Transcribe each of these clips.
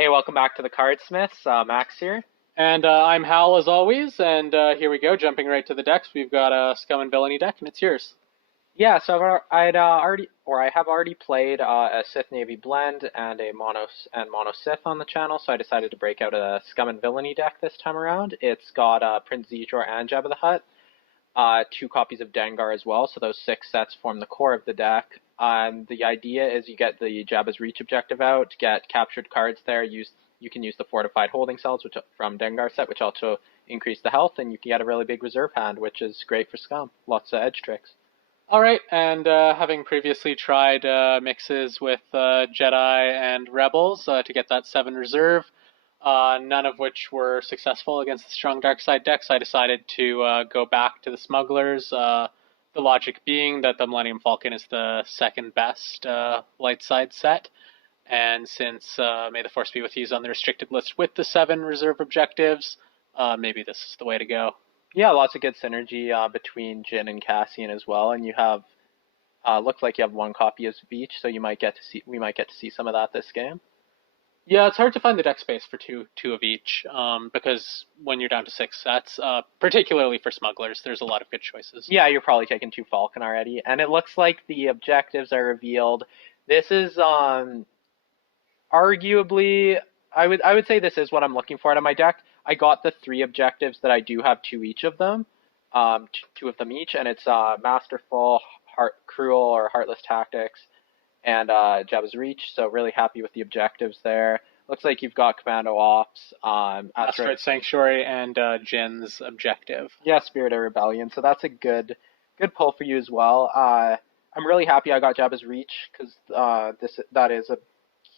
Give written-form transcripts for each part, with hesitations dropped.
Hey, welcome back to the Cardsmiths. Max here. And I'm Hal as always, and here we go, jumping right to the decks. We've got a Scum and Villainy deck, and it's yours. Yeah, so I have already played a Sith Navy blend and a Mono Sith on the channel, so I decided to break out a Scum and Villainy deck this time around. It's got Prince Zejor and Jabba the Hutt, two copies of Dengar as well, so those six sets form the core of the deck. The idea is you get the Jabba's Reach objective out, get captured cards there. You can use the fortified holding cells from Dengar set, which also increase the health, and you can get a really big reserve hand, which is great for Scum. Lots of edge tricks. All right, and having previously tried mixes with Jedi and Rebels to get that 7 reserve, none of which were successful against the strong dark side decks, I decided to go back to the Smugglers. The logic being that the Millennium Falcon is the second best light side set. And since May the Force be with you is on the restricted list with the 7 reserve objectives, maybe this is the way to go. Yeah, lots of good synergy between Jin and Cassian as well, and you have looks like you have one copy of each, so we might get to see some of that this game. Yeah, it's hard to find the deck space for two of each, because when you're down to 6 sets, particularly for Smugglers, there's a lot of good choices. Yeah, you're probably taking 2 Falcon already, and it looks like the objectives are revealed. This is arguably, I would say this is what I'm looking for out of my deck. I got the 3 objectives that I do have 2 each of them, 2 of them each, and it's Masterful, Cruel or Heartless Tactics, and Jabba's Reach. So really happy with the objectives there. Looks like you've got Commando Ops, Asteroid Sanctuary, and Jin's objective. Yeah, Spirit of Rebellion. So that's a good pull for you as well. I'm really happy I got Jabba's Reach because that is a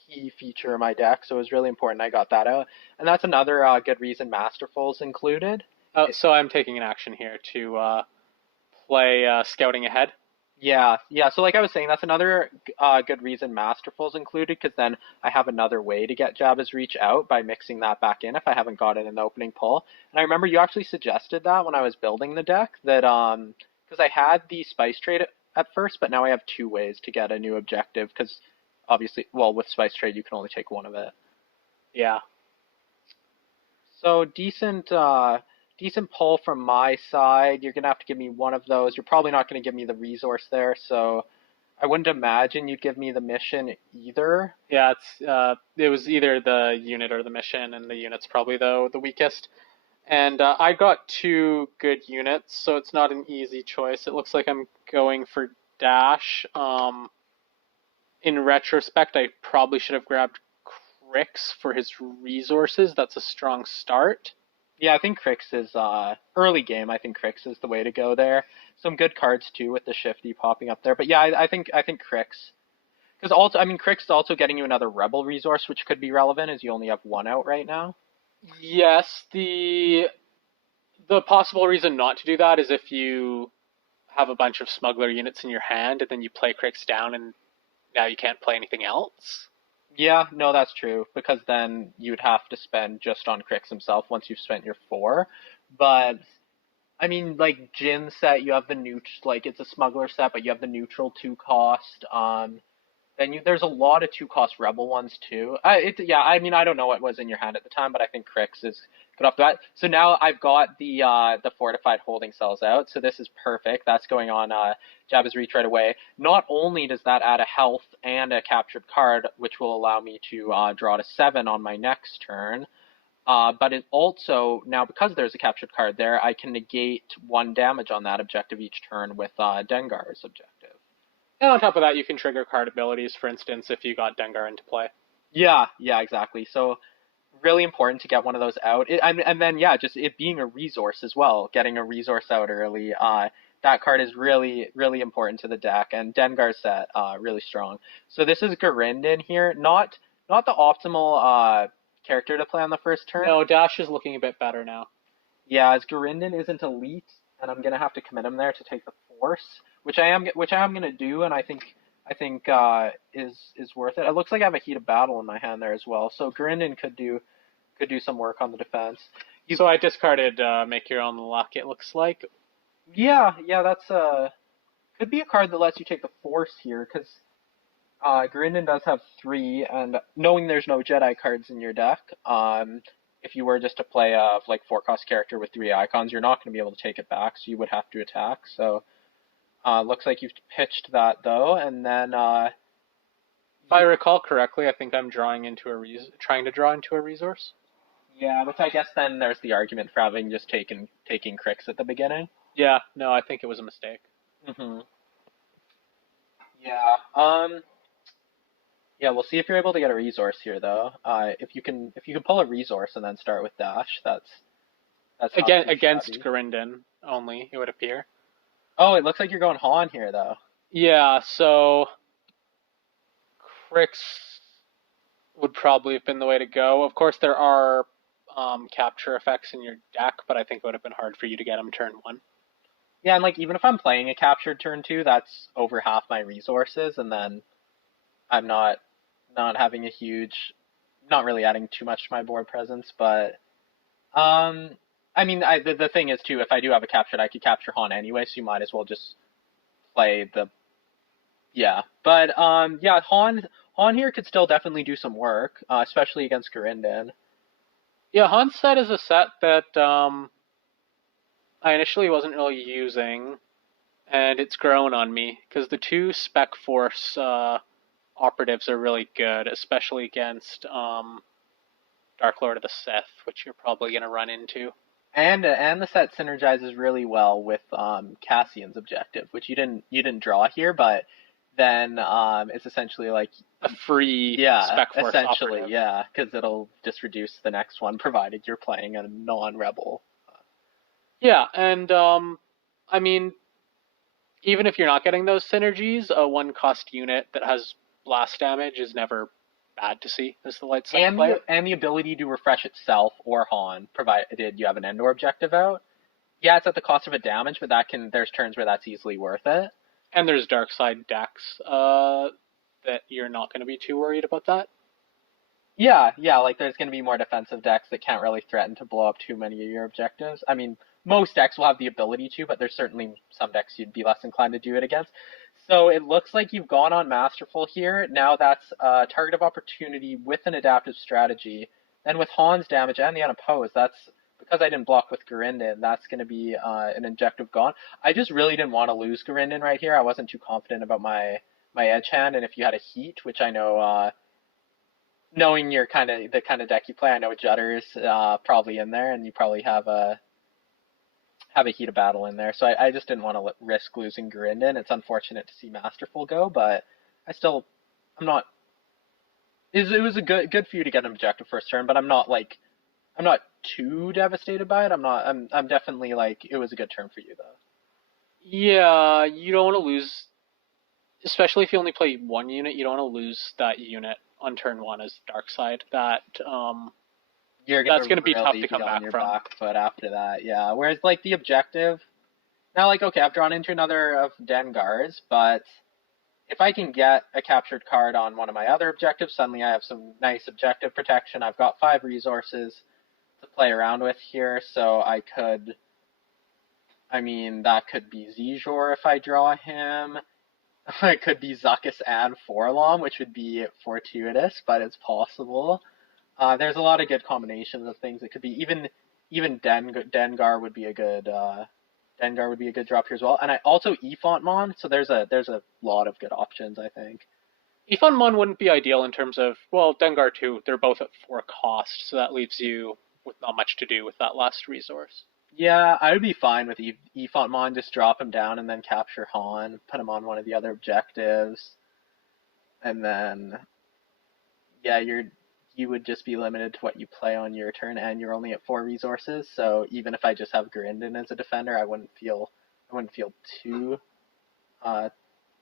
key feature of my deck, so it was really important I got that out. And that's another good reason Masterful's included. So I'm taking an action here to play Scouting Ahead. Yeah. So like I was saying, that's another good reason Masterful's included, because then I have another way to get Jabba's Reach out by mixing that back in if I haven't got it in the opening pull. And I remember you actually suggested that when I was building the deck, that because I had the Spice Trade at first, but now I have 2 ways to get a new objective, because obviously, well, with Spice Trade, you can only take one of it. Yeah. So decent pull from my side. You're gonna have to give me one of those. You're probably not gonna give me the resource there, so I wouldn't imagine you'd give me the mission either. Yeah, it was either the unit or the mission, and the unit's probably the weakest. And I got 2 good units, so it's not an easy choice. It looks like I'm going for Dash. In retrospect, I probably should have grabbed Crix for his resources. That's a strong start. Yeah, I think Crix is early game. I think Crix is the way to go there. Some good cards too with the shifty popping up there. But yeah, I think Crix, because also I mean Crix is also getting you another Rebel resource, which could be relevant as you only have 1 out right now. Yes, the possible reason not to do that is if you have a bunch of Smuggler units in your hand and then you play Crix down and now you can't play anything else. Yeah, no, that's true, because then you'd have to spend just on Crix himself once you've spent your 4. But I mean, like Jin set, you have the like it's a Smuggler set, but you have the neutral 2 cost. Then there's a lot of 2 cost Rebel ones too. Yeah, I mean I don't know what was in your hand at the time, but I think Crix is good off the bat. So now I've got the fortified holding cells out, so this is perfect. That's going on Jabba's Reach right away. Not only does that add a health and a captured card, which will allow me to draw to 7 on my next turn, but it also, now because there's a captured card there, I can negate 1 damage on that objective each turn with Dengar's objective. And on top of that, you can trigger card abilities, for instance, if you got Dengar into play. Yeah, exactly. So really important to get one of those out. And then, yeah, just it being a resource as well, getting a resource out early. That card is really, really important to the deck, and Dengar's set, really strong. So this is Garindin here. Not the optimal character to play on the first turn. No, Dash is looking a bit better now. Yeah, as Garindin isn't elite, and I'm gonna have to commit him there to take the Force, which I am gonna do, and I think is worth it. It looks like I have a Heat of Battle in my hand there as well, so Garindin could do some work on the defense. So I discarded Make Your Own Luck, it looks like. Yeah, that's could be a card that lets you take the Force here, because Gryndon does have 3, and knowing there's no Jedi cards in your deck, if you were just to play a like 4-cost character with 3 icons, you're not going to be able to take it back, so you would have to attack. So looks like you've pitched that though, and then If I recall correctly, I think I'm trying to draw into a resource. yeah, which I guess then there's the argument for having just taking Crix at the beginning. Yeah, no, I think it was a mistake. Mm-hmm. Yeah. Yeah, we'll see if you're able to get a resource here though. If you can pull a resource and then start with Dash, that's not Again, too against shabby. Gryndon only, it would appear. Oh, it looks like you're going Han here though. Yeah, so Crix would probably have been the way to go. Of course, there are capture effects in your deck, but I think it would have been hard for you to get them turn 1. Yeah, and like even if I'm playing a captured turn 2, that's over half my resources, and then I'm not having a huge, not really adding too much to my board presence, but um, I mean, the thing is too, if I do have a captured, I could capture Han anyway, so you might as well just play the yeah. But yeah, Han here could still definitely do some work, especially against Garinden. Yeah, Han's set is a set that I initially wasn't really using, and it's grown on me because the 2 Spec Force operatives are really good, especially against Dark Lord of the Sith, which you're probably going to run into. And the set synergizes really well with Cassian's objective, which you didn't draw here, but then it's essentially like A free yeah, Spec Force essentially operative. yeah, because it'll just reduce the next one provided you're playing a non-rebel. Yeah, and I mean, even if you're not getting those synergies, a 1-cost unit that has blast damage is never bad to see as the light side And player. the ability to refresh itself or Han, provided you have an Endor objective out. Yeah, it's at the cost of a damage, but there's turns where that's easily worth it. And there's dark side decks that you're not going to be too worried about that. Yeah, like there's going to be more defensive decks that can't really threaten to blow up too many of your objectives. I mean, most decks will have the ability to, but there's certainly some decks you'd be less inclined to do it against. So it looks like you've gone on Masterful here. Now that's a target of opportunity with an adaptive strategy. Then with Han's damage and the unopposed, that's because I didn't block with Garinden, that's going to be an objective gone. I just really didn't want to lose Garinden right here. I wasn't too confident about my edge hand, and if you had a heat, which I know knowing your the kind of deck you play, I know Jutter's probably in there, and you probably have a heat of battle in there. So I just didn't want to risk losing Garinden. It's unfortunate to see Masterful go, but I'm not. It was a good for you to get an objective first turn, but I'm not too devastated by it. I'm definitely like it was a good turn for you though. Yeah, you don't want to lose, especially if you only play 1 unit. You don't want to lose that unit on turn 1 as dark side. That's going to be tough to come back your from. back foot after that, yeah. Whereas like the objective, now like okay, I've drawn into another of Dengar's, but if I can get a captured card on one of my other objectives, suddenly I have some nice objective protection. I've got 5 resources to play around with here, so that could be Zijor if I draw him. It could be Zuckuss and Forlom, which would be fortuitous, but it's possible. There's a lot of good combinations of things. It could be even Dengar would be a good drop here as well. And I also Efontmon, so there's a lot of good options, I think. Efonmon wouldn't be ideal in terms of, well, Dengar too. They're both at 4 cost, so that leaves you with not much to do with that last resource. Yeah, I would be fine with Efontmon. Just drop him down and then capture Han, put him on one of the other objectives, and then yeah, you would just be limited to what you play on your turn, and you're only at 4 resources. So even if I just have Garinden as a defender, I wouldn't feel too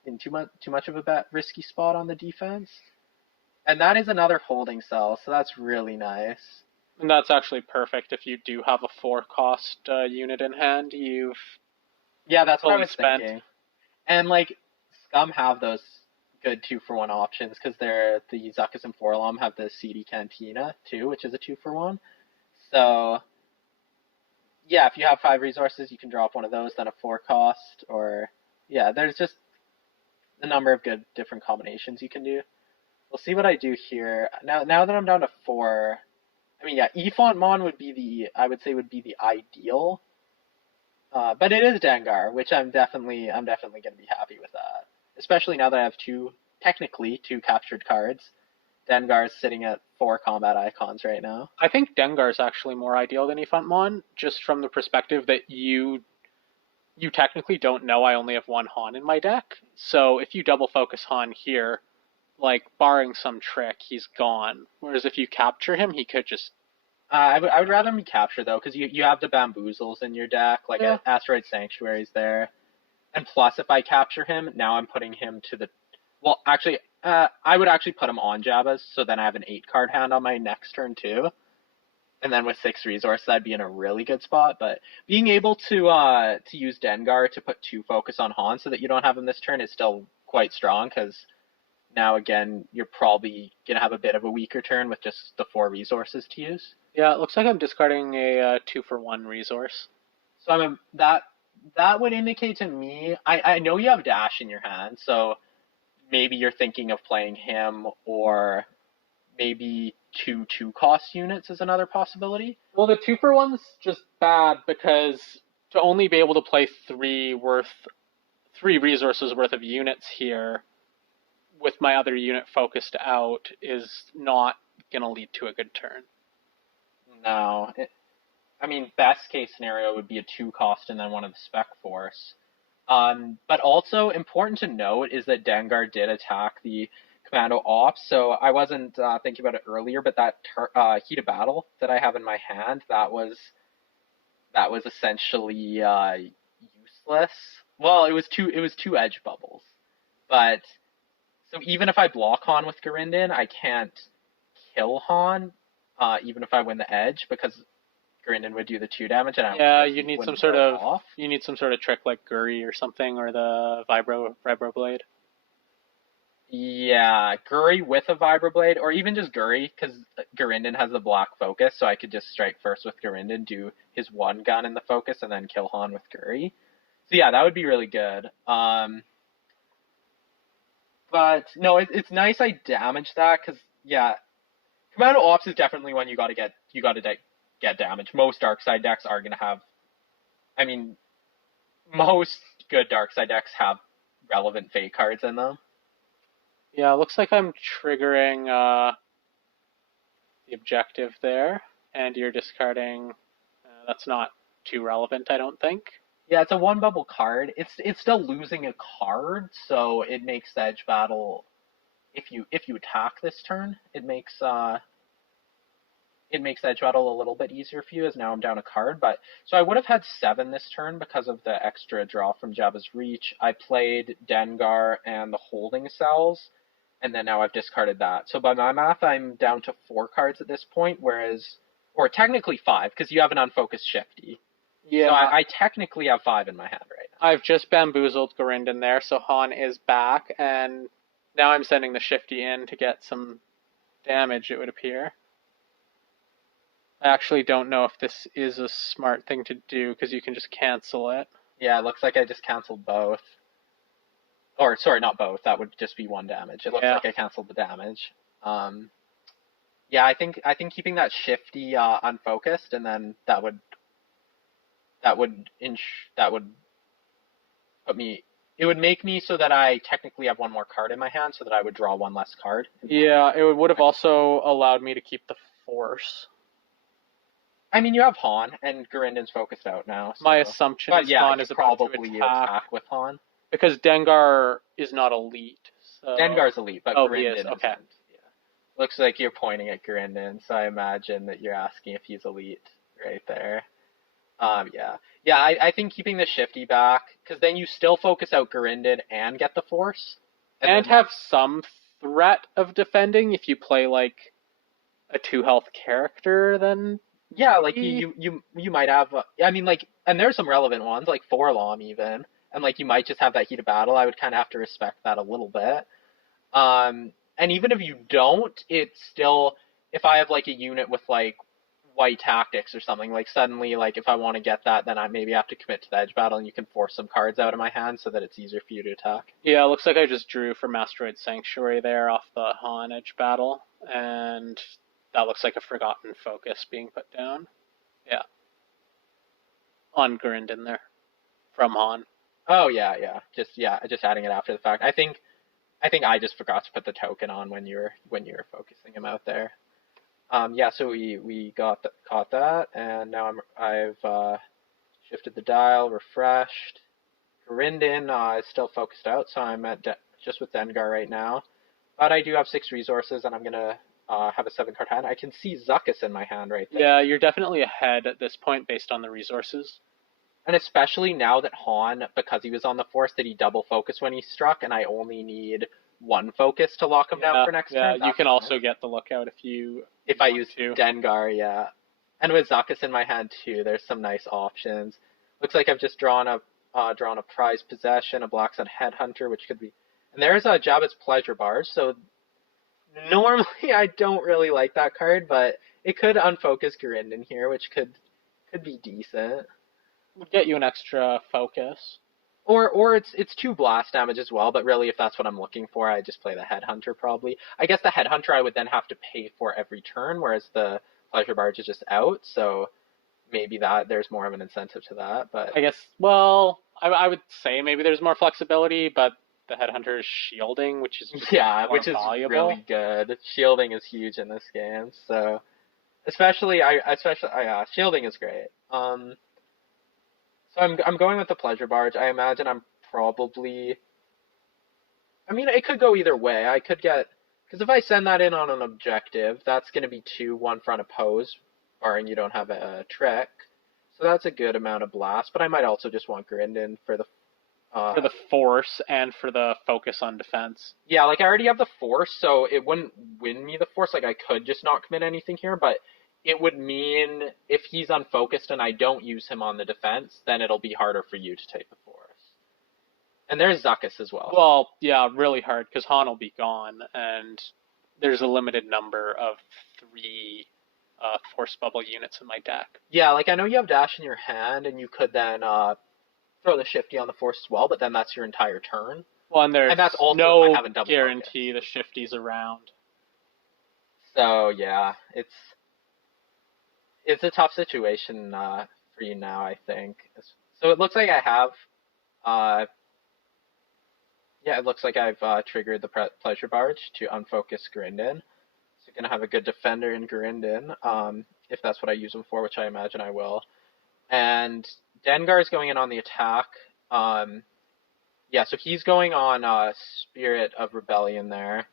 in too much of a risky spot on the defense. And that is another holding cell, so that's really nice. And that's actually perfect if you do have a 4 cost unit in hand. Yeah, that's what I was spent. thinking. And like Scum have those good 2-for-1 options because they're the Zuckuss and Forlom have the CD Cantina too, which is a 2-for-1. So yeah, if you have 5 resources, you can drop one of those, then a 4 cost, or yeah, there's just a number of good different combinations you can do. We'll see what I do here. Now that I'm down to 4, I mean, yeah, Efont Mon would be I would say would be the ideal. But it is Dengar, which I'm definitely gonna be happy with that. Especially now that I have technically two captured cards. Dengar's sitting at 4 combat icons right now. I think Dengar is actually more ideal than Ifantmon, just from the perspective that you technically don't know I only have one Han in my deck. So if you double focus Han here, like barring some trick, he's gone. Whereas if you capture him, he could just. I would rather him be captured though, because you have the bamboozles in your deck, like Yeah. Asteroid Sanctuary's there, and plus if I capture him, now I'm putting him to the. Well, actually, I would actually put him on Jabba's, so then I have an 8-card hand on my next turn too. And then with 6 resources, I'd be in a really good spot. But being able to use Dengar to put 2 focus on Han so that you don't have him this turn is still quite strong, because now again you're probably gonna have a bit of a weaker turn with just the 4 resources to use. Yeah, it looks like I'm discarding a 2-for-1 resource. So that would indicate to me. I know you have Dash in your hand, so maybe you're thinking of playing him, or maybe 2 cost units is another possibility. Well, the 2-for-1's just bad because to only be able to play 3 resources worth of units here with my other unit focused out is not going to lead to a good turn. No. I mean, best case scenario would be a 2 cost and then one of the Spec Force. But also important to note is that Dengar did attack the Commando Ops, so I wasn't thinking about it earlier, but that Heat of Battle that I have in my hand, that was essentially useless. Well, it was two edge bubbles, but so even if I block Han with Garindin, I can't kill Han, even if I win the edge, because Garindin would do the 2 damage, and you need some sort of trick like Guri or something, or the Vibro Blade. Yeah, Guri with a Vibroblade, or even just Guri, because Garindin has the black focus, so I could just strike first with Garindin, do his 1 gun in the focus, and then kill Han with Guri. So yeah, that would be really good. But no, it's nice I damaged that, because yeah, Commando Ops is definitely one you gotta get damage. Most Darkside decks are gonna have. I mean, most good Darkside decks have relevant fake cards in them. Yeah, it looks like I'm triggering the objective there, and you're discarding. That's not too relevant, I don't think. Yeah, it's a 1 bubble card. It's still losing a card, so it makes the edge battle. If you attack this turn, it makes edge battle a little bit easier for you, as now I'm down a card. But so I would have had 7 this turn because of the extra draw from Jabba's Reach. I played Dengar and the Holding Cells, and then now I've discarded that. So by my math, I'm down to 4 cards at this point, or technically 5, because you have an unfocused Shifty. Yeah. So I technically have 5 in my hand right now. I've just bamboozled Garindin there, so Han is back, and now I'm sending the Shifty in to get some damage, it would appear. I actually don't know if this is a smart thing to do, because you can just cancel it. Yeah, it looks like I just canceled both. Or, sorry, not both. That would just be 1 damage. It looks like I canceled the damage. Yeah, I think keeping that Shifty unfocused, and then that would put me. It would make me so that I technically have 1 more card in my hand, so that I would draw 1 less card. Yeah, it would have also allowed me to keep the Force. I mean, you have Han, and Garindin's focused out now. So. My assumption is Han is about to attack with Han. Because Dengar is not elite. So. Dengar's elite, but Garindin he is. Okay. Isn't. Yeah. Looks like you're pointing at Garindin, so I imagine that you're asking if he's elite right there. Yeah. I think keeping the Shifty back, because then you still focus out Garindin and get the Force, and have some threat of defending if you play like a 2 health character. Then yeah, like you might have. I mean, like, and there's some relevant ones like Forlom even, and like you might just have that Heat of Battle. I would kind of have to respect that a little bit. And even if you don't, it's still, if I have like a unit with like white tactics or something. Like suddenly, like if I want to get that, then I maybe have to commit to the edge battle, and you can force some cards out of my hand so that it's easier for you to attack. Yeah, it looks like I just drew from Asteroid Sanctuary there off the Han edge battle, and that looks like a Forgotten Focus being put down. Yeah. On Gurindin there. From Han. Oh yeah. Just adding it after the fact. I think I just forgot to put the token on when you were focusing him out there. Yeah, so we caught that, and now I've shifted the dial, refreshed. Gurindin is still focused out, so I'm at just with Dengar right now. But I do have 6 resources, and I'm gonna have a 7-card hand. I can see Zuckuss in my hand right there. Yeah, you're definitely ahead at this point based on the resources. And especially now that Han, because he was on the Force, did he double focus when he struck, and I only need 1 focus to lock him down for next turn. Yeah, you can also get the lookout if I use Dengar, yeah. And with Zuckuss in my hand too, there's some nice options. Looks like I've just drawn a prized possession, a Black Sun Headhunter, which could be, and there's a Jabba's Pleasure Barge. So normally I don't really like that card, but it could unfocus Gurindin here, which could be decent. Would get you an extra focus. Or it's 2 blast damage as well, but really if that's what I'm looking for, I just play the Headhunter probably. I guess the Headhunter I would then have to pay for every turn, whereas the Pleasure Barge is just out, so maybe there's more of an incentive to that. But I guess, well, I would say maybe there's more flexibility, but the Headhunter is shielding, which is valuable. Really good. Shielding is huge in this game, so especially shielding is great. So I'm going with the Pleasure Barge. I imagine I'm probably, I mean, it could go either way. I could get, because if I send that in on an objective, that's going to be 2-1 front oppose, barring you don't have a trick. So that's a good amount of blast. But I might also just want Gurindin for the force and for the focus on defense. Yeah, like I already have the force, so it wouldn't win me the force. Like I could just not commit anything here, but it would mean if he's unfocused and I don't use him on the defense, then it'll be harder for you to take the force. And there's Zuckuss as well. Well, yeah, really hard, because Han will be gone, and there's a limited number of 3 Force Bubble units in my deck. Yeah, like I know you have Dash in your hand, and you could then throw the Shifty on the Force as well, but then that's your entire turn. Well, and there's that's also no guarantee the Shifty's around. So, yeah, it's a tough situation for you now, I think. So it looks like I have, it looks like I've triggered the Pleasure Barge to unfocus Gurindin. So you're going to have a good defender in Gurindin, if that's what I use him for, which I imagine I will. And Dengar is going in on the attack. So he's going on Spirit of Rebellion there.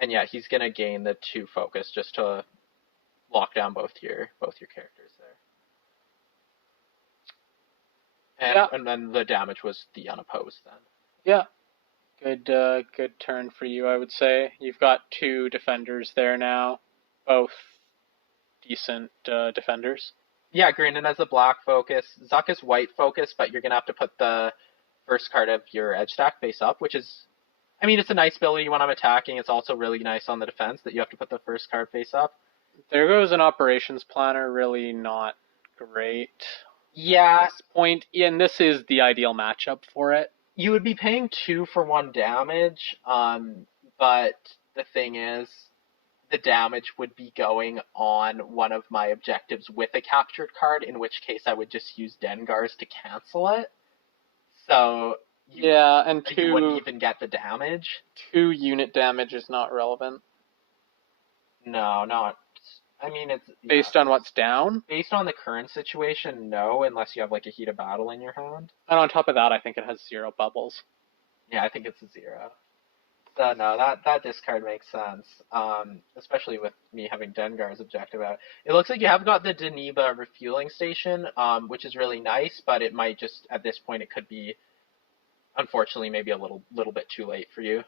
And yeah, he's going to gain the 2 focus just to lock down both your characters there. And then the damage was the unopposed then. Yeah. Good turn for you, I would say. You've got 2 defenders there now, both decent defenders. Yeah, Gurindin has the black focus, Zuckuss white focus, but you're gonna have to put the first card of your edge stack face up, which is, I mean, it's a nice ability when I'm attacking. It's also really nice on the defense that you have to put the first card face up. There goes an operations planner, really not great. Yeah. At this point, and this is the ideal matchup for it. You would be paying 2 for 1 damage, but the thing is, the damage would be going on one of my objectives with a captured card, in which case I would just use Dengar's to cancel it. So you wouldn't even get the damage. 2 unit damage is not relevant. No, not. I mean, it's based on what's down. Based on the current situation, no, unless you have like a heat of battle in your hand. And on top of that, I think it has 0 bubbles. Yeah, I think it's a 0. So no, that discard makes sense. Especially with me having Dengar's objective out. It looks like you have got the Deniba refueling station, which is really nice, but it might just at this point it could be, unfortunately, maybe a little bit too late for you.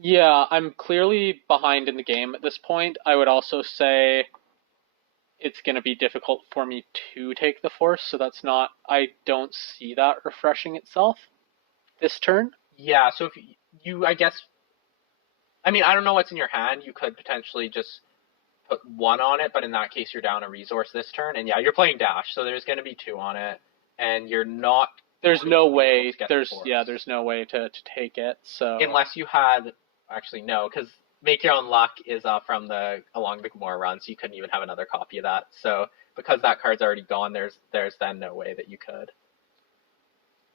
Yeah, I'm clearly behind in the game at this point. I would also say it's going to be difficult for me to take the Force, so I don't see that refreshing itself this turn. Yeah, so if I guess, I mean, I don't know what's in your hand. You could potentially just put 1 on it, but in that case you're down a resource this turn, and yeah, you're playing Dash, so there's going to be 2 on it, and you're not. There's no way. There's no way to take it. So unless you had, actually no, because Make Your Own Luck is from the Along the Gamora run, so you couldn't even have another copy of that. So because that card's already gone, there's then no way that you could.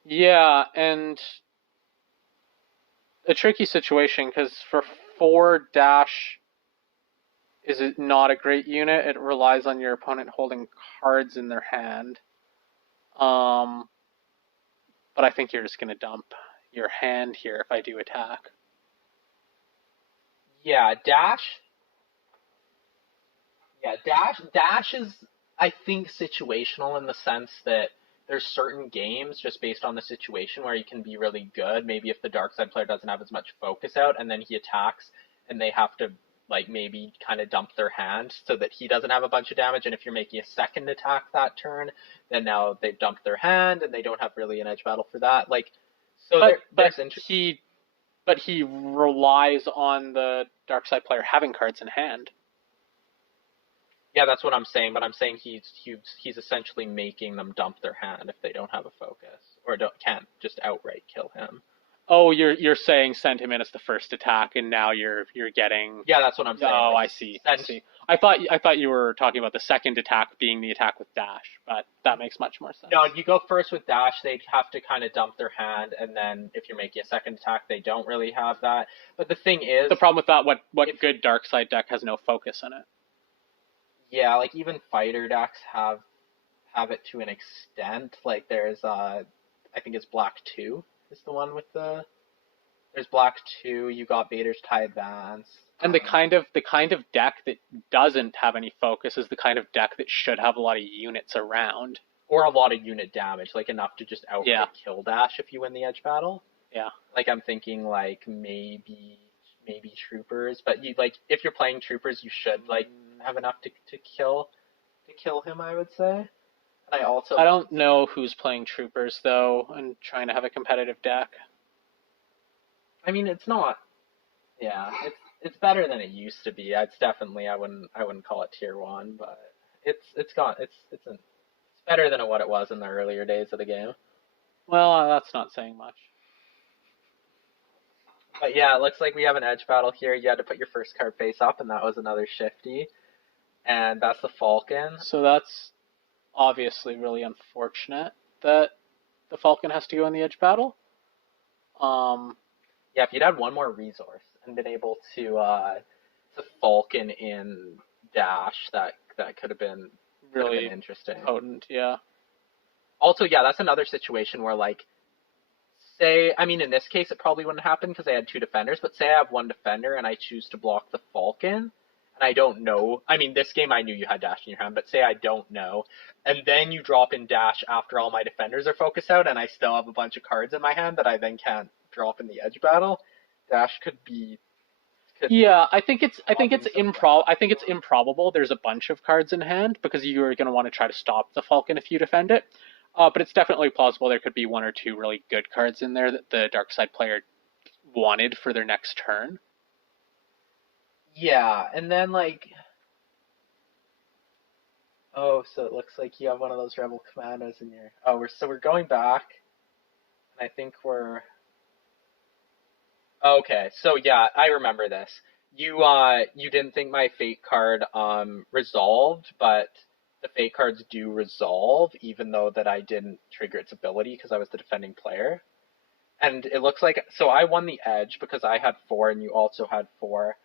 Yeah, and a tricky situation because for 4 Dash is it not a great unit. It relies on your opponent holding cards in their hand. But I think you're just gonna dump your hand here if I do attack. Yeah, Dash. Yeah, Dash is, I think, situational in the sense that there's certain games just based on the situation where you can be really good. Maybe if the dark side player doesn't have as much focus out, and then he attacks, and they have to like maybe kind of dump their hand so that he doesn't have a bunch of damage. And if you're making a second attack that turn, then now they've dumped their hand and they don't have really an edge battle for that. Like, so but he relies on the dark side player having cards in hand. Yeah, that's what I'm saying. But I'm saying he's essentially making them dump their hand if they don't have a focus or can't just outright kill him. Oh, you're saying send him in as the first attack, and now you're getting. Yeah, that's what I'm saying. Oh, like, I see. I see. I thought you were talking about the second attack being the attack with Dash, but that makes much more sense. No, you go first with Dash. They'd have to kind of dump their hand, and then if you're making a second attack, they don't really have that. But the thing is, the problem with that, what good dark side deck has no focus in it? Yeah, like even fighter decks have it to an extent. Like there's I think it's Black 2 is the one with there's Black 2, you got Vader's Tie Advance. And the kind of deck that doesn't have any focus is the kind of deck that should have a lot of units around. Or a lot of unit damage, like enough to just outright kill Dash if you win the edge battle. Yeah. Like I'm thinking like maybe Troopers, but you like if you're playing Troopers you should like have enough to kill him, I would say. And I don't know who's playing Troopers though and trying to have a competitive deck. I mean, it's not. Yeah, it's better than it used to be. It's definitely I wouldn't call it tier 1, but it's better than what it was in the earlier days of the game. Well, that's not saying much. But yeah, it looks like we have an edge battle here. You had to put your first card face up, and that was another shifty. And that's the Falcon. So that's obviously really unfortunate that the Falcon has to go in the edge battle. Yeah, if you'd had one more resource and been able to Falcon in Dash, that could have been really interesting. Potent, yeah. Also, yeah, that's another situation where, like, in this case it probably wouldn't happen because I had 2 defenders, but say I have 1 defender and I choose to block the Falcon, and I don't know. I mean, this game I knew you had Dash in your hand, but say I don't know, and then you drop in Dash after all my defenders are focused out, and I still have a bunch of cards in my hand that I then can't drop in the edge battle. Dash could be. I think it's improbable. There's a bunch of cards in hand because you're going to want to try to stop the Falcon if you defend it. But it's definitely plausible there could be 1 or 2 really good cards in there that the dark side player wanted for their next turn. Yeah, and then like. Oh, so it looks like you have one of those Rebel Commandos in your. Oh, we're going back, and I think we're. Okay, so yeah, I remember this. You didn't think my fate card resolved, but the fate cards do resolve, even though that I didn't trigger its ability because I was the defending player. And it looks like so I won the edge because I had 4 and you also had 4,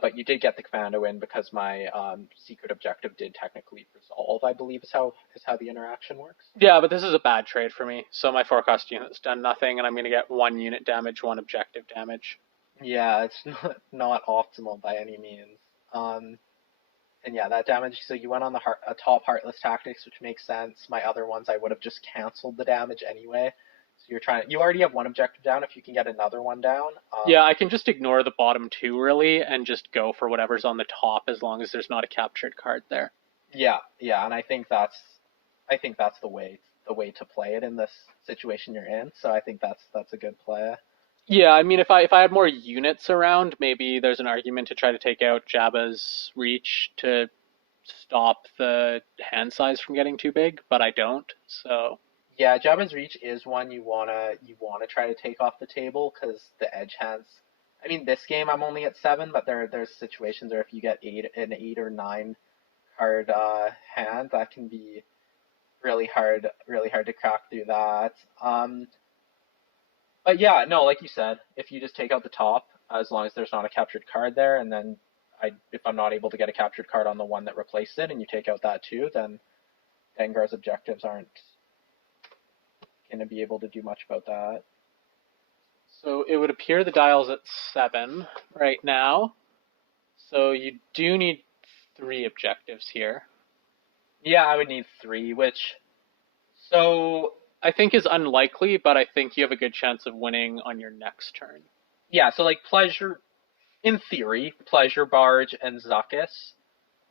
but you did get the commando in because my secret objective did technically resolve. I believe is how the interaction works. Yeah, but this is a bad trade for me. So my forecast unit's done nothing, and I'm going to get 1 unit damage, 1 objective damage. Yeah, it's not optimal by any means. And yeah, that damage. So you went on the top Heartless Tactics, which makes sense. My other ones, I would have just canceled the damage anyway. So you already have 1 objective down. If you can get another one down. Yeah, I can just ignore the bottom 2 really, and just go for whatever's on the top as long as there's not a captured card there. Yeah, and I think that's the way to play it in this situation you're in. So I think that's a good play. Yeah, I mean, if I had more units around, maybe there's an argument to try to take out Jabba's reach to stop the hand size from getting too big, but I don't. So Yeah, Jabba's Reach is one you wanna try to take off the table because the edge hands. I mean, this game I'm only at 7, but there's situations where if you get an 8 or 9 card hand, that can be really hard to crack through that. But yeah, no, like you said, if you just take out the top, as long as there's not a captured card there, and then if I'm not able to get a captured card on the one that replaced it, and you take out that too, then Dengar's objectives aren't going to be able to do much about that. so it would appear the dial's at 7 right now. So you do need 3 objectives here. Yeah, I would need 3, which so I think is unlikely, but I think you have a good chance of winning on your next turn. yeah, so like pleasure, in theory, pleasure barge and Zuckus.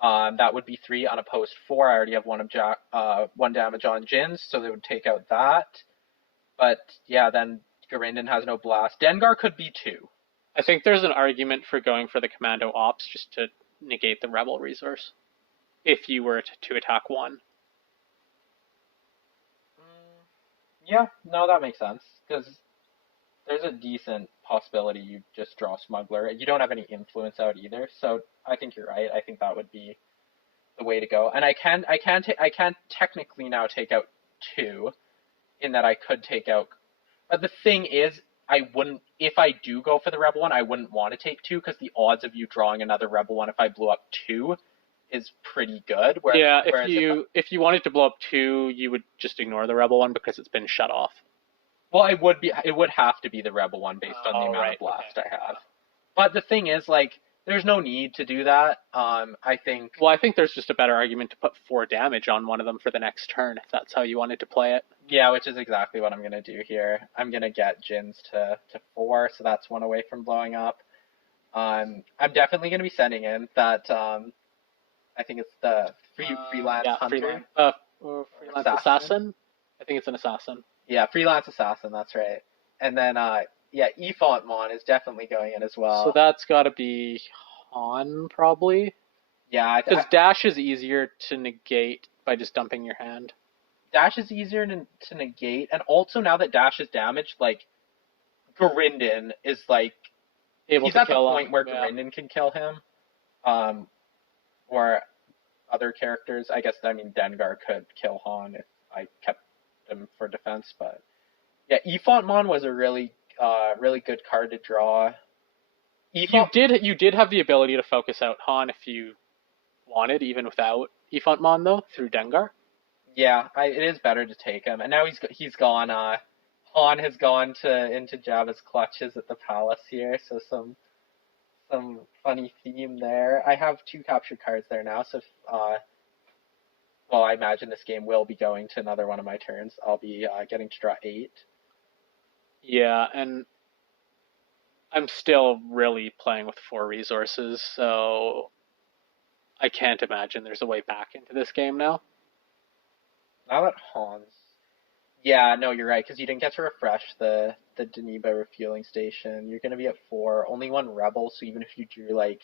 That would be 3 unopposed 4. I already have one damage on Jins, so they would take out that. But yeah, then Garindon has no blast. Dengar could be 2. I think there's an argument for going for the commando ops just to negate the rebel resource if you were to attack 1. Yeah, no, that makes sense because there's a decent possibility you just draw Smuggler. You don't have any influence out either, so I think you're right. I think that would be the way to go. And I can technically now take out 2, in that I could take out. But the thing is, I wouldn't. If I do go for the rebel one, I wouldn't want to take 2 because the odds of you drawing another rebel one if I blew up 2 is pretty good. Yeah, Whereas if you wanted to blow up 2, you would just ignore the rebel one because it's been shut off. well, it would have to be the rebel one based on the amount of blast I have. But the thing is, like, there's no need to do that. I think. Well, I think there's just a better argument to put 4 damage on one of them for the next turn if that's how you wanted to play it. Yeah, which is exactly what I'm gonna do here. I'm gonna get Jins to 4, so that's 1 away from blowing up. I'm definitely gonna be sending in that. I think it's the freelance hunter. Freelance assassin. I think it's an assassin. Yeah, freelance assassin. That's right. And then yeah, Mon is definitely going in as well. So that's got to be Han probably. Yeah, because Dash is easier to negate by just dumping your hand. Dash is easier to negate, and also now that Dash is damaged, like Garindon is like able he's to at kill the point him. where Garindon can kill him, or other characters. I guess I mean Dengar could kill Han if I kept him for defense, but yeah, Mon was a really good card to draw. You did have the ability to focus out Han if you wanted, even without Mon though, through Dengar. Yeah, it is better to take him, and now he's gone. Han has gone into Jabba's clutches at the palace here, so some funny theme there. I have 2 captured cards there now, so if, well, I imagine this game will be going to another one of my turns. I'll be getting to draw 8. Yeah, and I'm still really playing with 4 resources, so I can't imagine there's a way back into this game now. Now that Han's... Yeah, no, you're right, because you didn't get to refresh the Deniba refueling station. You're going to be at 4. Only 1 rebel, so even if you drew, like,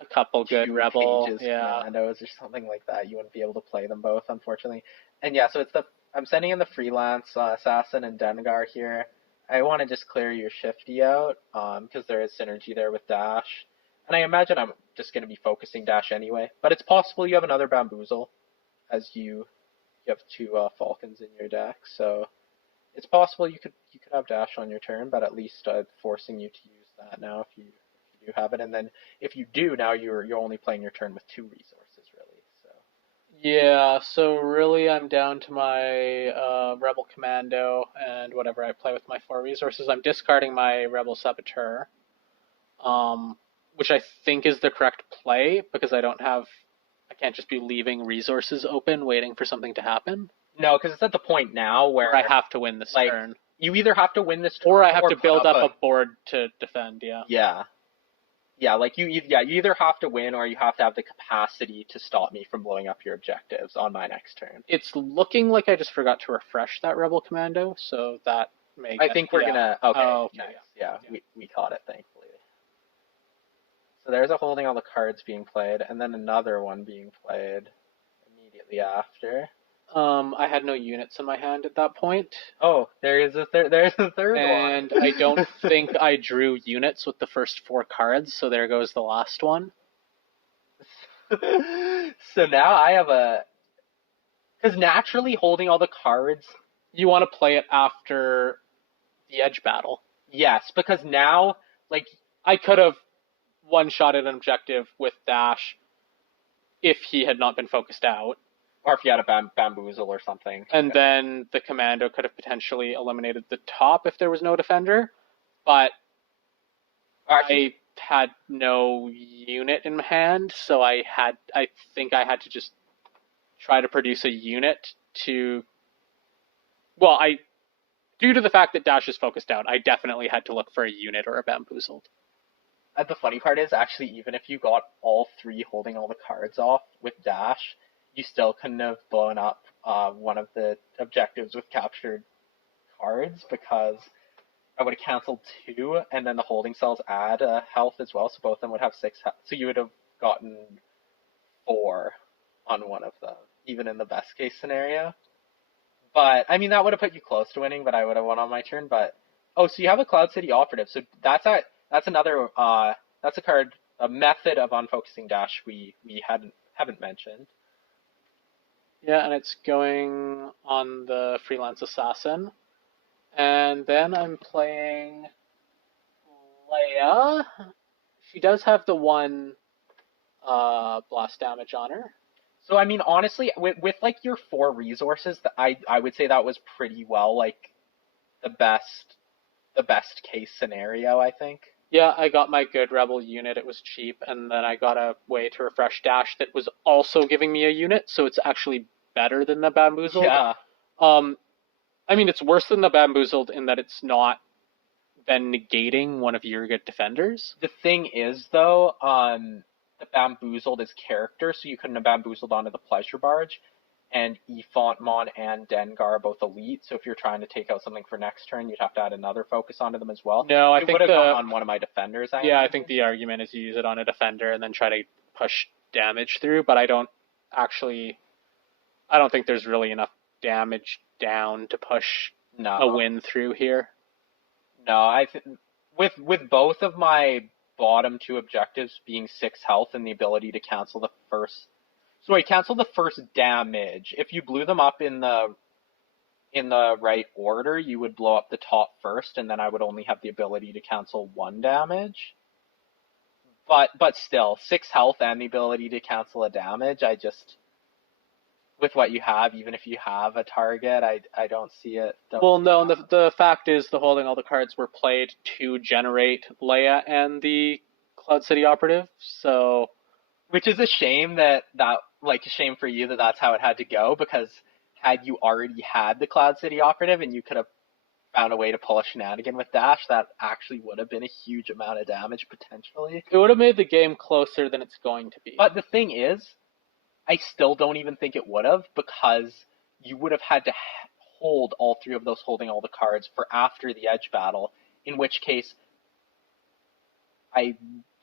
a couple good rebel commandos or something like that, you wouldn't be able to play them both, unfortunately. And yeah, so I'm sending in the freelance assassin and Dengar here. I want to just clear your shifty out, because there is synergy there with Dash. And I imagine I'm just going to be focusing Dash anyway. But it's possible you have another Bamboozle, as you have 2 Falcons in your deck, so it's possible you could have Dash on your turn, but at least forcing you to use that now if you do have it, and then if you do, now you're only playing your turn with 2 resources, really. So yeah, so really I'm down to my Rebel Commando and whatever I play with my 4 resources. I'm discarding my Rebel Saboteur, which I think is the correct play because I can't just be leaving resources open waiting for something to happen. No, because it's at the point now where I have to win this turn. You either have to win this turn, or I have to build up a board to defend. Yeah, like you either have to win or you have to have the capacity to stop me from blowing up your objectives on my next turn. It's looking like I just forgot to refresh that Rebel Commando, so that may I get, think we're gonna. Okay. Oh, okay, Nice. Yeah, yeah. we caught it, thankfully. So there's a holding all the cards being played, and then another one being played immediately after. I had no units in my hand at that point. Oh, there's a third And one. I don't think I drew units with the first 4 cards, so there goes the last one. So now I have because naturally holding all the cards. You want to play it after the edge battle. Yes, because now, like, I could have one-shotted an objective with Dash if he had not been focused out. or if you had a bamboozle or something. And then the commando could have potentially eliminated the top if there was no defender. But I had no unit in hand, so I think I had to just try to produce a unit to... Well, due to the fact that Dash is focused out, I definitely had to look for a unit or a bamboozled. The funny part is, actually, even if you got all 3 holding all the cards off with Dash, you still couldn't have blown up one of the objectives with captured cards, because I would have canceled 2, and then the holding cells add health as well, so both of them would have 6 health. So you would have gotten 4 on one of them, even in the best case scenario. But, I mean, that would have put you close to winning, but I would have won on my turn. But, oh, so you have a Cloud City Operative, so that's another, that's a method of unfocusing Dash we haven't mentioned. Yeah, and it's going on the Freelance Assassin. And then I'm playing Leia. She does have the 1 blast damage on her. So, I mean, honestly, with like your 4 resources, I would say that was pretty well, like, the best case scenario, I think. Yeah, I got my good rebel unit. It was cheap, and then I got a way to refresh Dash that was also giving me a unit, so it's actually better than the bamboozled. Yeah. I mean, it's worse than the bamboozled in that it's not then negating one of your good defenders. The thing is, though, the bamboozled is character, so you couldn't have bamboozled onto the pleasure barge. And Mon and Dengar are both elite, so if you're trying to take out something for next turn, you'd have to add another focus onto them as well. No, I it think would have gone on one of my defenders. I think the argument is you use it on a defender and then try to push damage through, but I don't think there's really enough damage down to push a win through here. No, with both of my bottom 2 objectives being 6 health and the ability to cancel the first. Sorry, cancel the first damage. If you blew them up in the right order, you would blow up the top first, and then I would only have the ability to cancel 1 damage. But still, 6 health and the ability to cancel a damage, with what you have, even if you have a target, I don't see it. Well, no, the fact is the holding all the cards were played to generate Leia and the Cloud City Operative, so... Which is a shame a shame for you that's how it had to go, because had you already had the Cloud City Operative and you could have found a way to pull a shenanigan with Dash, that actually would have been a huge amount of damage, potentially. It would have made the game closer than it's going to be. But the thing is, I still don't even think it would have, because you would have had to hold all 3 of those holding all the cards for after the edge battle, in which case I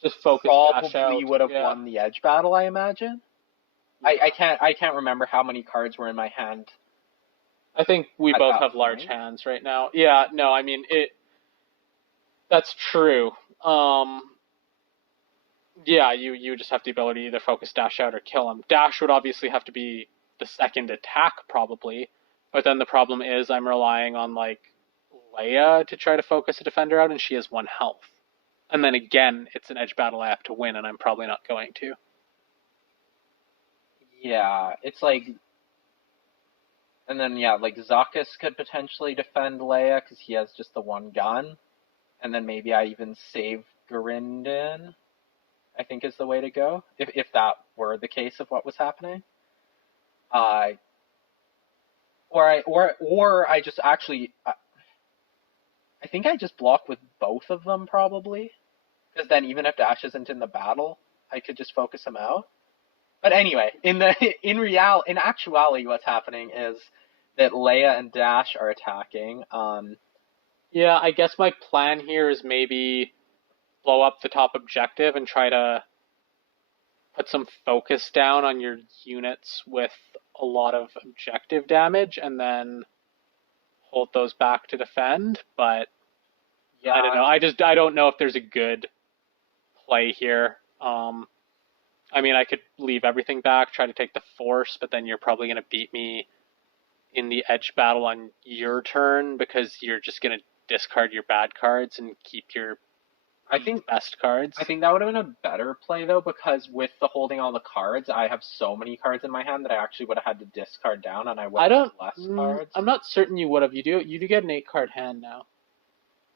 just focus probably would have won the edge battle, I imagine. Yeah. I can't remember how many cards were in my hand. I think we both have large hands right now. Yeah, no, I mean that's true. Yeah, you just have the ability to either focus Dash out or kill him. Dash would obviously have to be the second attack, probably. But then the problem is I'm relying on, like, Leia to try to focus a defender out, and she has 1 health. And then again, it's an edge battle I have to win, and I'm probably not going to. Yeah, it's like... And then, yeah, like, Zuckuss could potentially defend Leia, because he has just the 1 gun. And then maybe I even save Garindin, I think is the way to go, if that were the case of what was happening. Or I just actually... I think I just block with both of them, probably. Because then even if Dash isn't in the battle, I could just focus him out. But anyway, in actuality, what's happening is that Leia and Dash are attacking. Yeah, I guess my plan here is maybe blow up the top objective and try to put some focus down on your units with a lot of objective damage and then hold those back to defend. But I don't Yeah, know. I don't know if there's a good play here. I mean, I could leave everything back, try to take the force, but then you're probably going to beat me in the edge battle on your turn because you're just going to discard your bad cards and keep your I think best cards. I think that would have been a better play though, because with the holding all the cards, I have so many cards in my hand that I actually would have had to discard down, and I would I have don't. had less cards. I'm not certain you would have. You do get an 8 card hand now.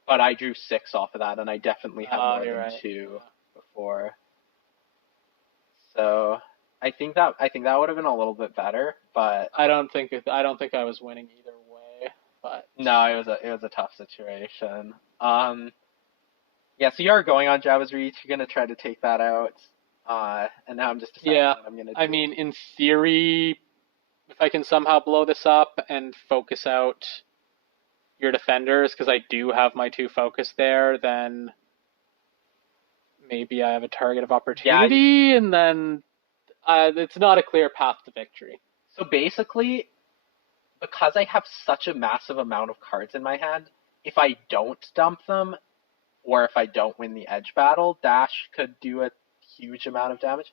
But I drew 6 off of that, and I definitely had more You're than right. 2 before. So I think that would have been a little bit better, but I don't think I was winning either way. But no, it was a tough situation. Yeah, so you are going on Jabba's Reach. You're gonna try to take that out, and now I'm just deciding yeah, what I'm gonna do. I mean, in theory, if I can somehow blow this up and focus out your defenders, because I do have my 2 focus there, then maybe I have a target of opportunity, and then it's not a clear path to victory. So basically, because I have such a massive amount of cards in my hand, if I don't dump them, or if I don't win the edge battle, Dash could do a huge amount of damage.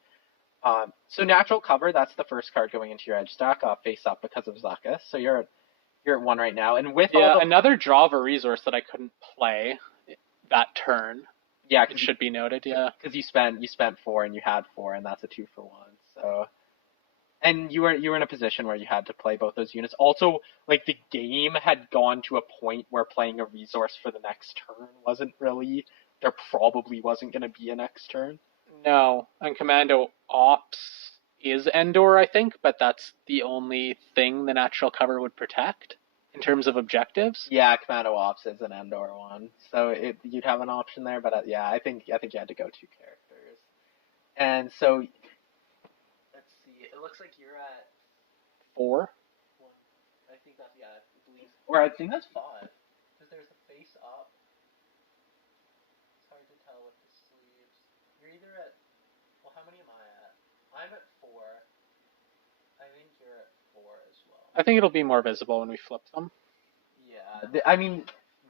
So natural cover, that's the first card going into your edge stack, face up because of Zuckuss. So you're at 1 right now, and with all the another draw of a resource that I couldn't play that turn. Yeah, it should be noted. Yeah, because you spent 4 and you had 4, and that's a 2 for 1. So, and you were in a position where you had to play both those units. Also, like the game had gone to a point where playing a resource for the next turn wasn't really. There probably wasn't going to be a next turn. No, and Commando Ops is Endor, I think, but that's the only thing the natural cover would protect in terms of objectives. Yeah, Commando Ops is an Endor one, so you'd have an option there. But yeah, I think you had to go 2 characters, and so let's see. It looks like you're at 4. 1. I think that's I believe, or I think that's 5, because there's a face up. It's hard to tell with the sleeves. You're either at, well, how many am I at? I'm at 4. I think you're at 4 as well. I think it'll be more visible when we flip them. Yeah, I mean,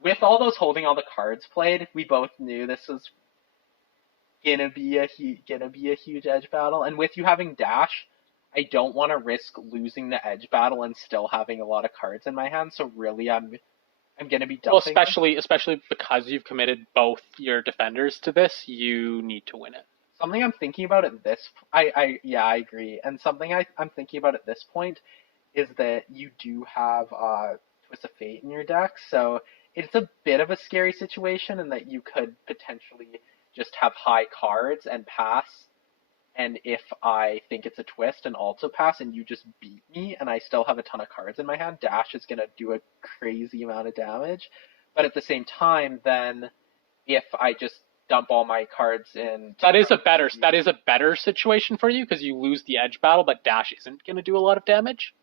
with all those holding all the cards played, we both knew this was gonna be a huge edge battle. And with you having Dash, I don't want to risk losing the edge battle and still having a lot of cards in my hand. So really, I'm gonna be dumping. Well, especially because you've committed both your defenders to this, you need to win it. Something I'm thinking about at this, I agree. And something I'm thinking about at this point is that you do have Twist of Fate in your deck, so it's a bit of a scary situation in that you could potentially just have high cards and pass, and if I think it's a twist and also pass and you just beat me and I still have a ton of cards in my hand, Dash is going to do a crazy amount of damage. But at the same time, then if I just dump all my cards in, that is a better situation for you because you lose the edge battle, but Dash isn't going to do a lot of damage.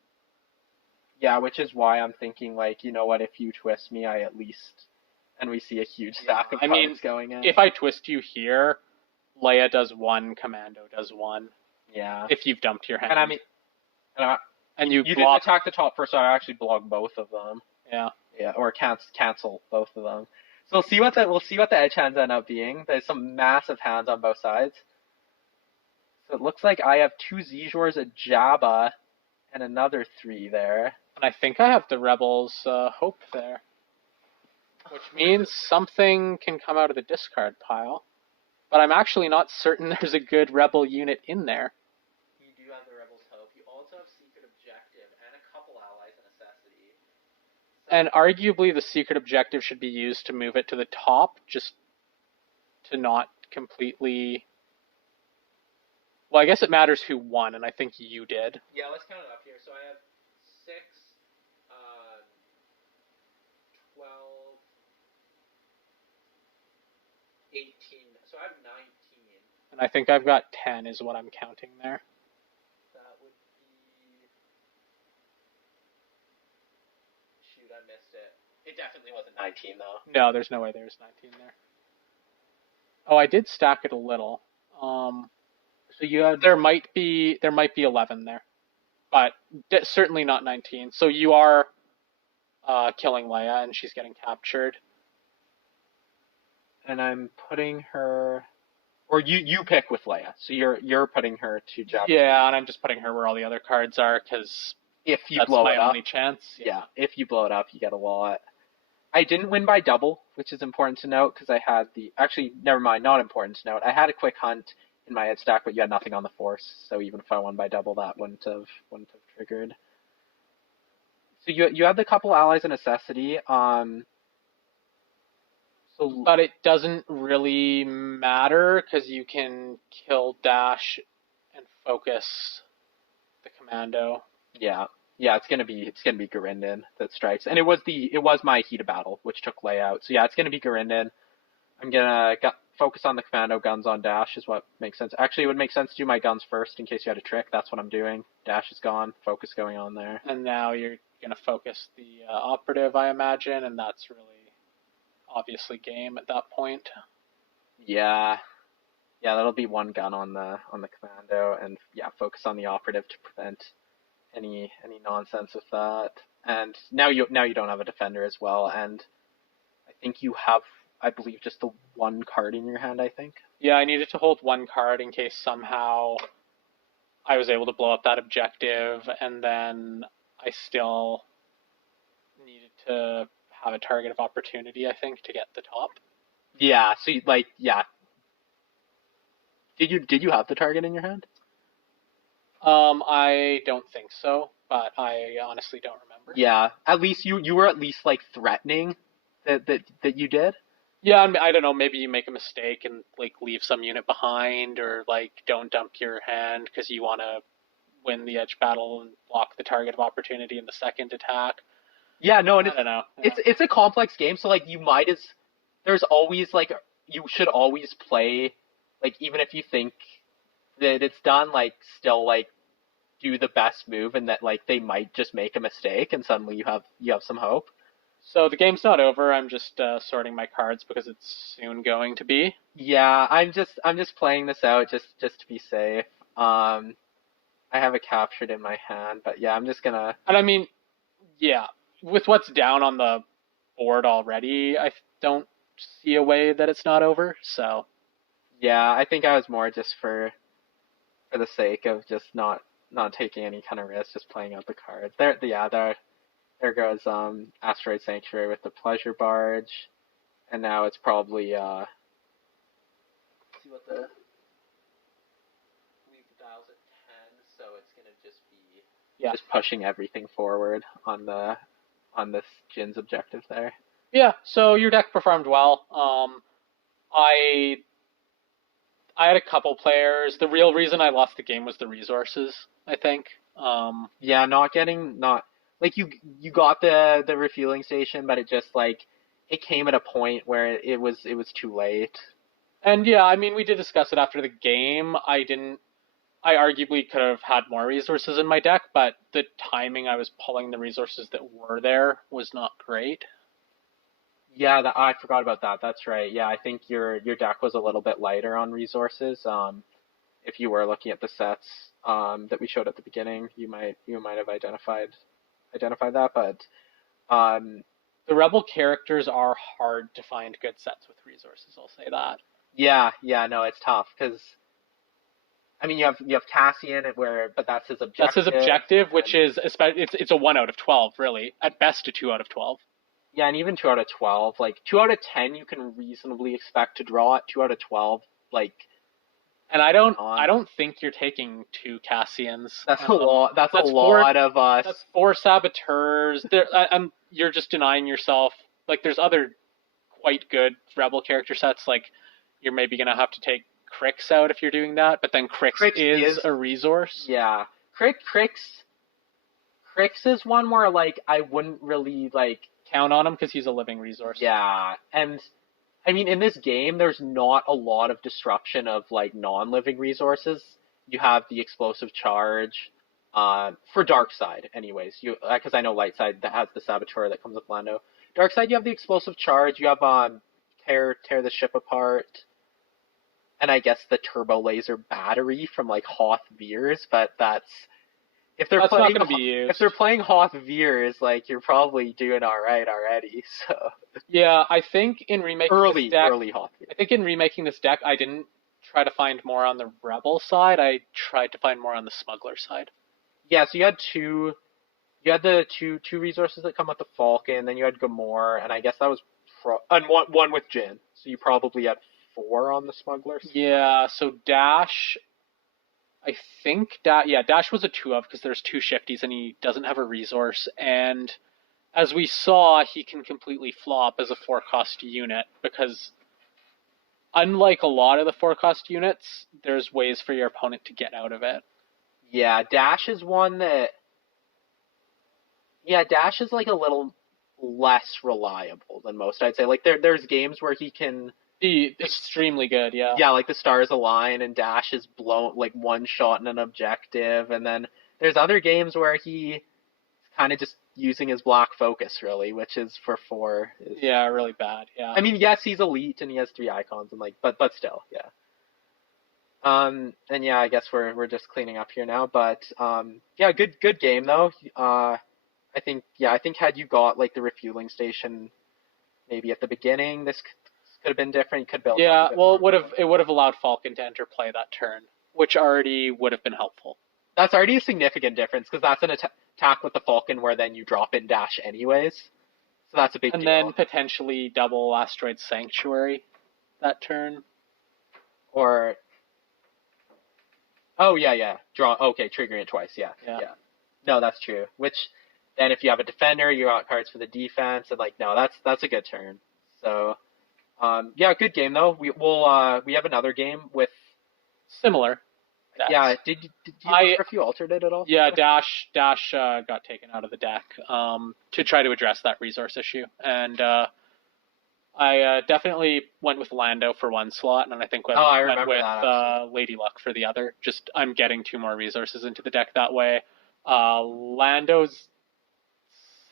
Yeah, which is why I'm thinking, like, you know what, if you twist me, I at least, and we see a huge stack of cards going in. If I twist you here, Leia does 1, Commando does 1. Yeah. If you've dumped your hand. And I mean, and you didn't attack the top first, so I actually block both of them. Yeah. Yeah, or cancel both of them. So we'll see what the edge hands end up being. There's some massive hands on both sides. So it looks like I have 2 Zjors, a Jabba, and another 3 there. And I think I have the Rebels Hope there. Which means something can come out of the discard pile. But I'm actually not certain there's a good Rebel unit in there. You do have the Rebels Hope. You also have Secret Objective and a couple allies of necessity. And arguably the Secret Objective should be used to move it to the top, just to not completely... Well, I guess it matters who won, and I think you did. Yeah, let's count it up here. So I have 6, 12, 18. So I have 19. And I think I've got 10 is what I'm counting there. That would be... Shoot, I missed it. It definitely wasn't 19 though. No, there's no way there's 19 there. Oh, I did stack it a little. So you had There might be 11 there, but certainly not 19. So you are killing Leia, and she's getting captured. and I'm putting her, or you pick with Leia. So you're putting her to Jabba. Yeah, and I'm just putting her where all the other cards are because If you that's blow my it up, only chance. yeah. If you blow it up, you get a lot. I didn't win by double, which is important to note because I had actually never mind, not important to note. I had a quick hunt in my head stack, but you had nothing on the force, so even if I won by double, that wouldn't have triggered. So you had the couple allies of necessity. But it doesn't really matter because you can kill Dash and focus the commando. Yeah, it's gonna be Garindin that strikes, and it was my heat of battle which took layout. So yeah, it's gonna be Garindin. I'm gonna focus on the commando, guns on Dash is what makes sense. Actually, it would make sense to do my guns first in case you had a trick. That's what I'm doing. Dash is gone, focus going on there. And now you're gonna focus the operative, I imagine, and that's really obviously game at that point. Yeah, that'll be one gun on the commando, and yeah, focus on the operative to prevent any nonsense with that. And now you don't have a defender as well, and I think you have, I believe, just the one card in your hand. I think. Yeah, I needed to hold one card in case somehow I was able to blow up that objective, and then I still needed to have a target of opportunity, I think, to get the top. Yeah. So yeah. Did you have the target in your hand? I don't think so, but I honestly don't remember. Yeah. At least you were at least like threatening that you did. Yeah, I don't know. Maybe you make a mistake and like leave some unit behind, or like don't dump your hand because you want to win the edge battle and block the target of opportunity in the second attack. Yeah, no, and I don't know. It's a complex game, so like there's always like you should always play like even if you think that it's done, like still like do the best move, and that like they might just make a mistake, and suddenly you have some hope. So the game's not over. I'm just sorting my cards because it's soon going to be. Yeah, I'm just playing this out just to be safe. I have it captured in my hand, but yeah, I'm just gonna. And I mean, yeah, with what's down on the board already, I don't see a way that it's not over. So Yeah, I think I was more just for the sake of just not taking any kind of risk, just playing out the cards. There goes Asteroid Sanctuary with the Pleasure Barge, and now it's probably let's see what the we've dials at 10, so it's gonna just be just pushing everything forward on this Jin's objective there. Yeah, so your deck performed well. I had a couple players. The real reason I lost the game was the resources, I think. Yeah, not like you got the refueling station, but it just like it came at a point where it was too late. And yeah, I mean, we did discuss it after the game. I arguably could have had more resources in my deck, but the timing I was pulling the resources that were there was not great. Yeah, I forgot about that. That's right. Yeah, I think your deck was a little bit lighter on resources. If you were looking at the sets that we showed at the beginning, you might have identified that. But the rebel characters are hard to find good sets with resources. I'll say that. Yeah, no, it's tough because I mean you have Cassian but that's his objective. That's his objective, which is it's a 1 out of 12 really, at best a 2 out of 12. Yeah, and even 2 out of 12, like 2 out of 10, you can reasonably expect to draw it. 2 out of 12, like. And I don't think you're taking 2 Cassians. That's a lot. That's a lot of us. That's 4 saboteurs. And you're just denying yourself. Like, there's other quite good rebel character sets. Like, you're maybe gonna have to take Crix out if you're doing that. But then Crix is a resource. Yeah, Crix is one where like I wouldn't really like count on him because he's a living resource. Yeah, and I mean in this game there's not a lot of disruption of like non-living resources. You have the explosive charge for dark side, anyways. Because I know light side that has the saboteur that comes with Lando. dark side you have the explosive charge. You have tear the ship apart, and I guess the turbo laser battery from like Hoth Veers. But if they're That's not playing going to be used. if they're playing Hoth Veers, like you're probably doing all right already. So yeah, I think in remaking this deck, early Hoth Veers. I think in remaking this deck, I didn't try to find more on the Rebel side. I tried to find more on the Smuggler side. Yeah, so you had the two resources that come with the Falcon, then you had Gamor, and I guess that was and one with Jin. So you probably had 4 on the Smugglers. Yeah, so Dash, I think Dash was a 2 of because there's 2 shifties and he doesn't have a resource, and as we saw, he can completely flop as a 4-cost unit because unlike a lot of the 4-cost units, there's ways for your opponent to get out of it. Yeah, Dash is one that. Yeah, Dash is like a little less reliable than most, I'd say. Like there's games where he can be extremely good, yeah. Yeah, like the stars align and Dash is blown like one shot in an objective, and then there's other games where he's kind of just using his block focus really, which is for 4. Yeah, really bad. Yeah. I mean, yes, he's elite and he has 3 icons and like, but still, yeah. And yeah, I guess we're just cleaning up here now, but yeah, good game though. I think had you got like the refueling station maybe at the beginning, this could have been different. You could build. Yeah, well, it would have allowed Falcon to enter play that turn, which already would have been helpful. That's already a significant difference because that's an attack with the Falcon where then you drop in Dash anyways. So that's a big deal. And then potentially double Asteroid Sanctuary that turn. Or oh yeah. Draw triggering it twice, yeah. No, that's true. Which then if you have a defender, you got cards for the defense, and like no, that's a good turn. So yeah, good game though. We have another game with similar. Decks. Yeah, did you remember if you altered it at all? Yeah, Dash got taken out of the deck to try to address that resource issue, and I definitely went with Lando for one slot, and I think went with Lady Luck for the other. Just I'm getting 2 more resources into the deck that way. Lando's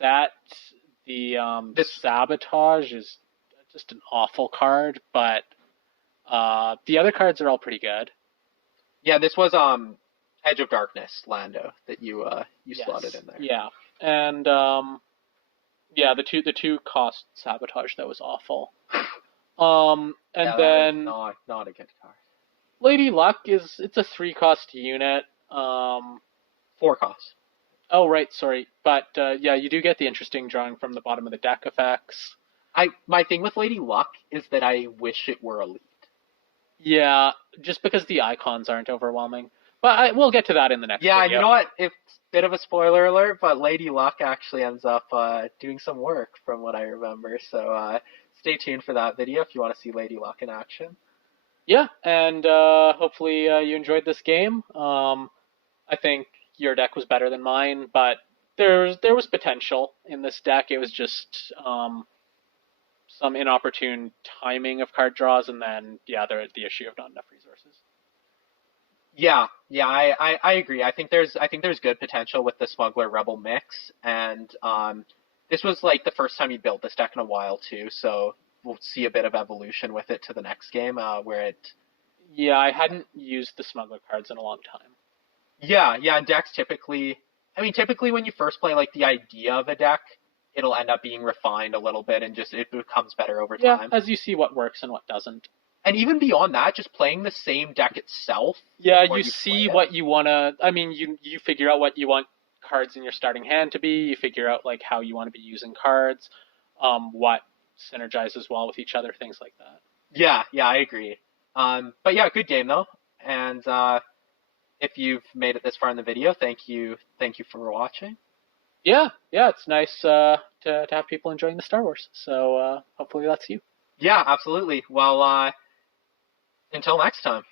set, the Sabotage is just an awful card, but the other cards are all pretty good. Yeah, this was Edge of Darkness Lando that you slotted in there. Yeah, and yeah, the two cost Sabotage, that was awful. And yeah, then not a good card. Lady Luck it's a 3-cost unit. 4 costs. Oh right, sorry, but yeah, you do get the interesting drawing from the bottom of the deck effects. My thing with Lady Luck is that I wish it were elite. Yeah, just because the icons aren't overwhelming. But we'll get to that in the next video. You know what? It's a bit of a spoiler alert, but Lady Luck actually ends up doing some work from what I remember. So stay tuned for that video if you want to see Lady Luck in action. Yeah, and hopefully you enjoyed this game. I think your deck was better than mine, but there was potential in this deck. It was just some inopportune timing of card draws, and then the issue of not enough resources. Yeah, I agree. I think there's good potential with the Smuggler Rebel mix, and this was like the first time you built this deck in a while too, so we'll see a bit of evolution with it to the next game where it. Yeah, I hadn't used the Smuggler cards in a long time. Yeah, and decks typically when you first play, like the idea of a deck, it'll end up being refined a little bit and just it becomes better over time. Yeah, as you see what works and what doesn't. And even beyond that, just playing the same deck itself. Yeah, you see what you want to. I mean, you figure out what you want cards in your starting hand to be. You figure out like how you want to be using cards, what synergizes well with each other, things like that. Yeah, I agree. But yeah, good game though. And if you've made it this far in the video, thank you for watching. Yeah, it's nice to have people enjoying the Star Wars. So hopefully that's you. Yeah, absolutely. Well, until next time.